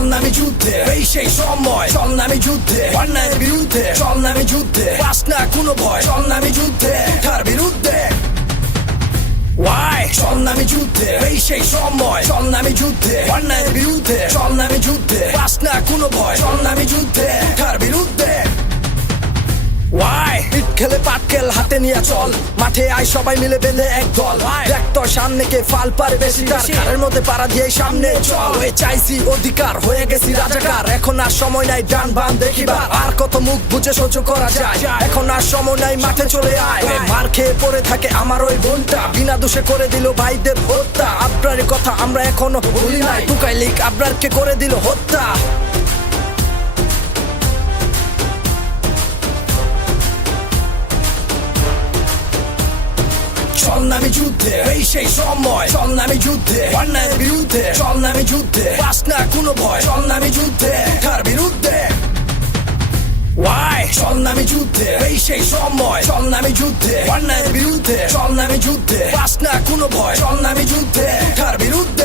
নামে যুদ্ধে। এই সেই সময়, চল নামে যুদ্ধে। অন্যায়ের বিরুদ্ধে, চল নামে যুদ্ধে। না কোনো ভয়, চল নামে যুদ্ধে। তার বিরুদ্ধে। Why? চল নামে যুদ্ধে। এই সেই সময়, চল নামে যুদ্ধে। অন্যায়ের বিরুদ্ধে, চল নামে যুদ্ধে। পাস না কোনো ভয়, চল নামে যুদ্ধে। তার বিরুদ্ধে। নিয়ে চল। মাঠে আয়, সবাই মিলে বেঁধে এক দল। দেখ সামনে কে ফাল পারে বেশি, তার মধ্যে পাড়া দিয়ে সামনে চল। হয়ে চাইছি অধিকার, হয়ে গেছি রাজাকার। এখন আর সময় নাই, ডান বান দেখিবা আর কত মুখ বুঝে সহ্য করা যায়। এখন আর সময় নাই, মাঠে চলে আয়। মার খেয়ে পড়ে থাকে আমার ওই বোনটা। বিনা দোষে করে দিল ভাইদের হত্যা। আপনার কথা আমরা এখনও ভুলি নাই। টুকাই লিক আপনারকে করে দিল হত্যা? চল নামে যুদ্ধে, এই সেই সময়। চল নামে যুদ্ধে, অন্যায়ের বিরুদ্ধে। চল নামে যুদ্ধে পাস না কোনো ভয়। চল নামে যুদ্ধে তার বিরুদ্ধে। Why? চল নামে যুদ্ধে, এই সেই সময়। চল নামে যুদ্ধে, অন্যায়ের বিরুদ্ধে। চল নামে যুদ্ধে পাস না কোনো ভয়। চল নামে যুদ্ধে তার বিরুদ্ধে?